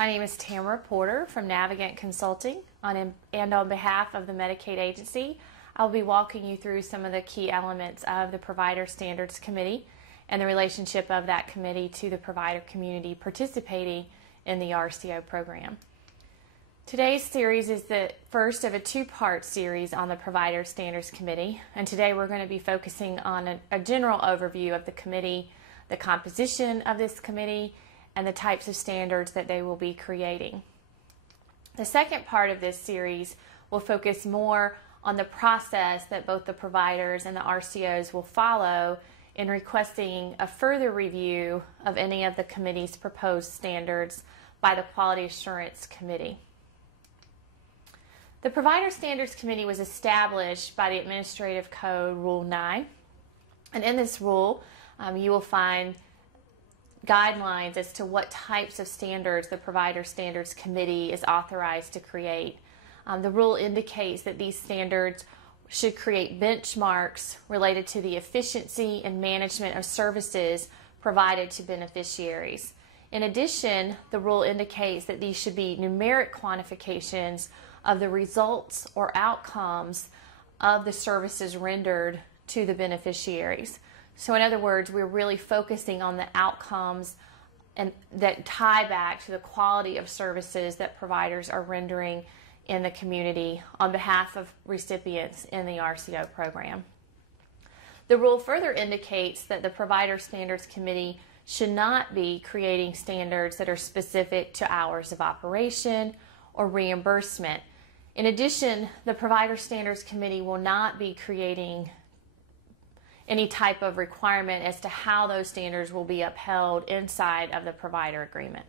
My name is Tamyra Porter from Navigant Consulting, and on behalf of the Medicaid agency, I'll be walking you through some of the key elements of the Provider Standards Committee and the relationship of that committee to the provider community participating in the RCO program. Today's series is the first of a two-part series on the Provider Standards Committee, and today we're going to be focusing on a general overview of the committee, the composition of this committee, and the types of standards that they will be creating. The second part of this series will focus more on the process that both the providers and the RCOs will follow in requesting a further review of any of the committee's proposed standards by the Quality Assurance Committee. The Provider Standards Committee was established by the Administrative Code Rule 9, and in this rule you will find guidelines as to what types of standards the Provider Standards Committee is authorized to create. The rule indicates that these standards should create benchmarks related to the efficiency and management of services provided to beneficiaries. In addition, the rule indicates that these should be numeric quantifications of the results or outcomes of the services rendered to the beneficiaries. So in other words, we're really focusing on the outcomes and that tie back to the quality of services that providers are rendering in the community on behalf of recipients in the RCO program. The rule further indicates that the Provider Standards Committee should not be creating standards that are specific to hours of operation or reimbursement. In addition, the Provider Standards Committee will not be creating any type of requirement as to how those standards will be upheld inside of the provider agreement.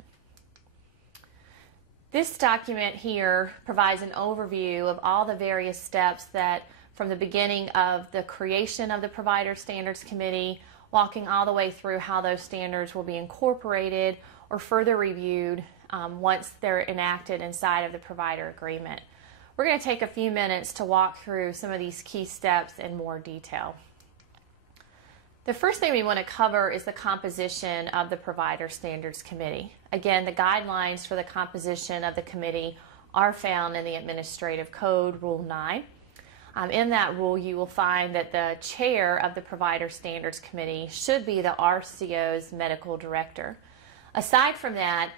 This document here provides an overview of all the various steps that from the beginning of the creation of the Provider Standards Committee, walking all the way through how those standards will be incorporated or further reviewed once they're enacted inside of the provider agreement. We're going to take a few minutes to walk through some of these key steps in more detail. The first thing we want to cover is the composition of the Provider Standards Committee. Again, the guidelines for the composition of the committee are found in the Administrative Code Rule 9. In that rule, you will find that the chair of the Provider Standards Committee should be the RCO's medical director. Aside from that,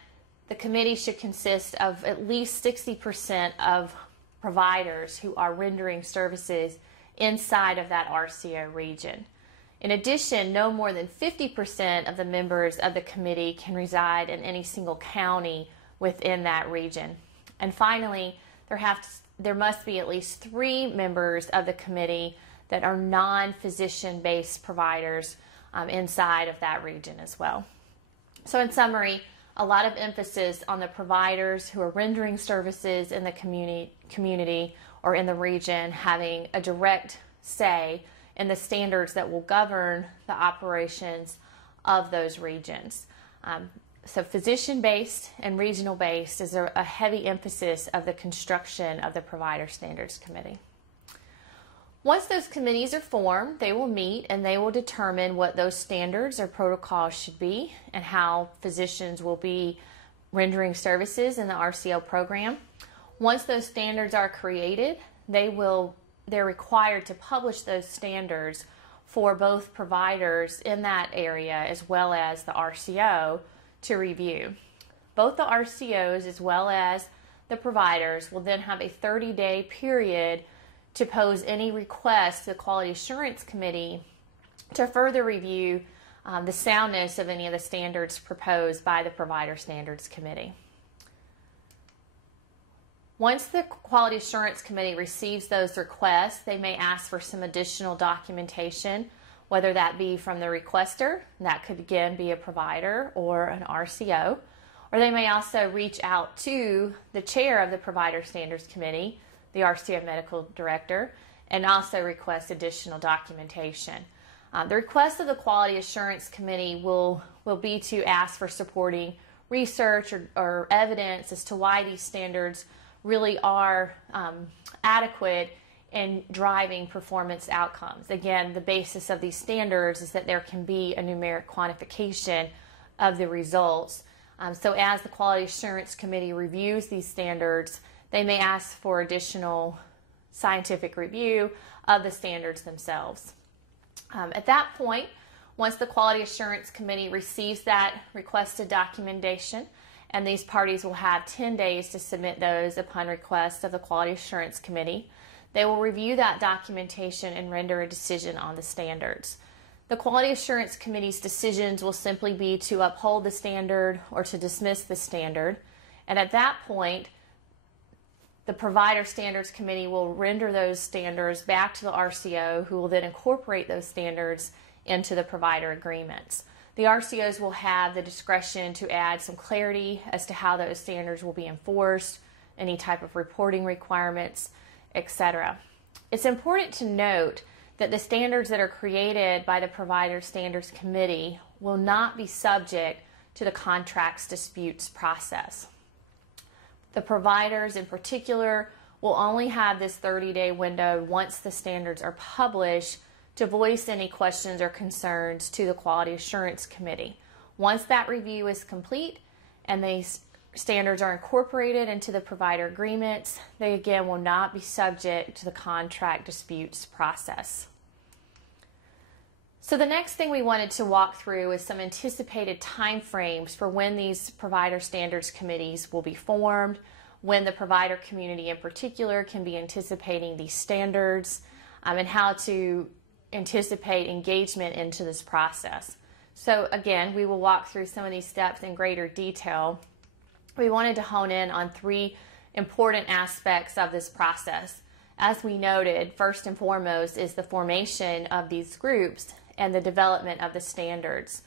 the committee should consist of at least 60% of providers who are rendering services inside of that RCO region. In addition, no more than 50% of the members of the committee can reside in any single county within that region. And finally, there must be at least 3 members of the committee that are non-physician-based providers inside of that region as well. So in summary, a lot of emphasis on the providers who are rendering services in the community or in the region having a direct say in the standards that will govern the operations of those regions. So physician-based and regional-based is a heavy emphasis of the construction of the Provider Standards Committee. Once those committees are formed, they will meet and they will determine what those standards or protocols should be and how physicians will be rendering services in the RCO program. Once those standards are created, they're required to publish those standards for both providers in that area as well as the RCO to review. Both the RCOs as well as the providers will then have a 30-day period to pose any requests to the Quality Assurance Committee to further review the soundness of any of the standards proposed by the Provider Standards Committee. Once the Quality Assurance Committee receives those requests, they may ask for some additional documentation, whether that be from the requester, and that could again be a provider or an RCO, or they may also reach out to the chair of the Provider Standards Committee, the RCO medical director, and also request additional documentation. The request of the Quality Assurance Committee will be to ask for supporting research or evidence as to why these standards really are adequate in driving performance outcomes. Again, the basis of these standards is that there can be a numeric quantification of the results So as the Quality Assurance Committee reviews these standards, they may ask for additional scientific review of the standards themselves. At that point, once the Quality Assurance Committee receives that requested documentation, and these parties will have 10 days to submit those upon request of the Quality Assurance Committee, they will review that documentation and render a decision on the standards. The Quality Assurance Committee's decisions will simply be to uphold the standard or to dismiss the standard, and at that point, the Provider Standards Committee will render those standards back to the RCO, who will then incorporate those standards into the provider agreements. The RCOs will have the discretion to add some clarity as to how those standards will be enforced, any type of reporting requirements, etc. It's important to note that the standards that are created by the Provider Standards Committee will not be subject to the contracts disputes process. The providers in particular will only have this 30-day window once the standards are published to voice any questions or concerns to the Quality Assurance Committee. Once that review is complete and these standards are incorporated into the provider agreements, they again will not be subject to the contract disputes process. So the next thing we wanted to walk through is some anticipated timeframes for when these provider standards committees will be formed, when the provider community in particular can be anticipating these standards, and how to anticipate engagement into this process. So again, we will walk through some of these steps in greater detail. We wanted to hone in on 3 important aspects of this process. As we noted, first and foremost is the formation of these groups and the development of the standards.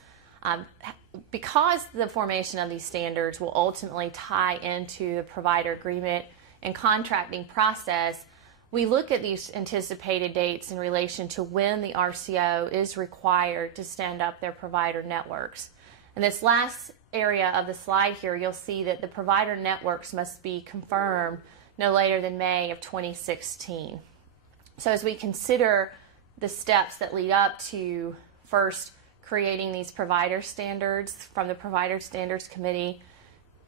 Because the formation of these standards will ultimately tie into the provider agreement and contracting process, we look at these anticipated dates in relation to when the RCO is required to stand up their provider networks. In this last area of the slide here, you'll see that the provider networks must be confirmed no later than May of 2016. So as we consider the steps that lead up to first creating these provider standards from the Provider Standards Committee,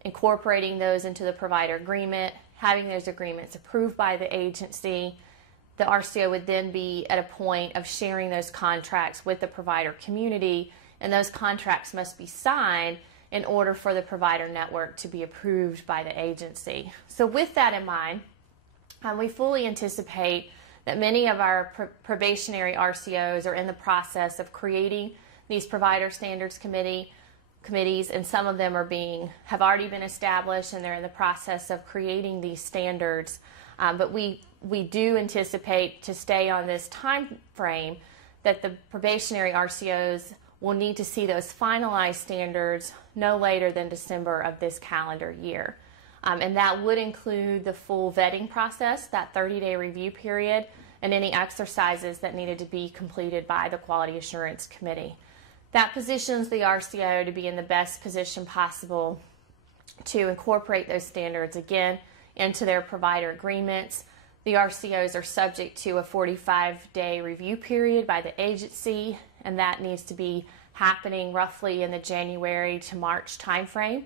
incorporating those into the provider agreement, having those agreements approved by the agency, the RCO would then be at a point of sharing those contracts with the provider community, and those contracts must be signed in order for the provider network to be approved by the agency. So with that in mind, we fully anticipate that many of our probationary RCOs are in the process of creating these provider standards committees, and some of them have already been established and they're in the process of creating these standards. But we do anticipate to stay on this time frame that the probationary RCOs will need to see those finalized standards no later than December of this calendar year. And that would include the full vetting process, that 30-day review period, and any exercises that needed to be completed by the Quality Assurance Committee. That positions the RCO to be in the best position possible to incorporate those standards again into their provider agreements. The RCOs are subject to a 45-day review period by the agency, and that needs to be happening roughly in the January to March timeframe.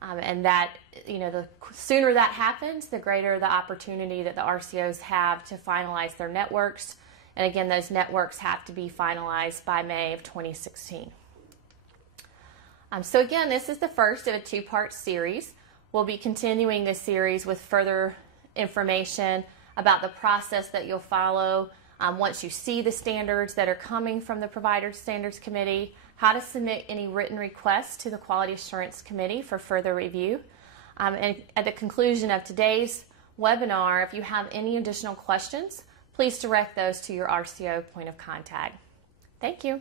And that, the sooner that happens, the greater the opportunity that the RCOs have to finalize their networks. And again, those networks have to be finalized by May of 2016. So again, this is the first of a 2-part series. We'll be continuing this series with further information about the process that you'll follow once you see the standards that are coming from the Provider Standards Committee, how to submit any written requests to the Quality Assurance Committee for further review. And at the conclusion of today's webinar, if you have any additional questions, please direct those to your RCO point of contact. Thank you.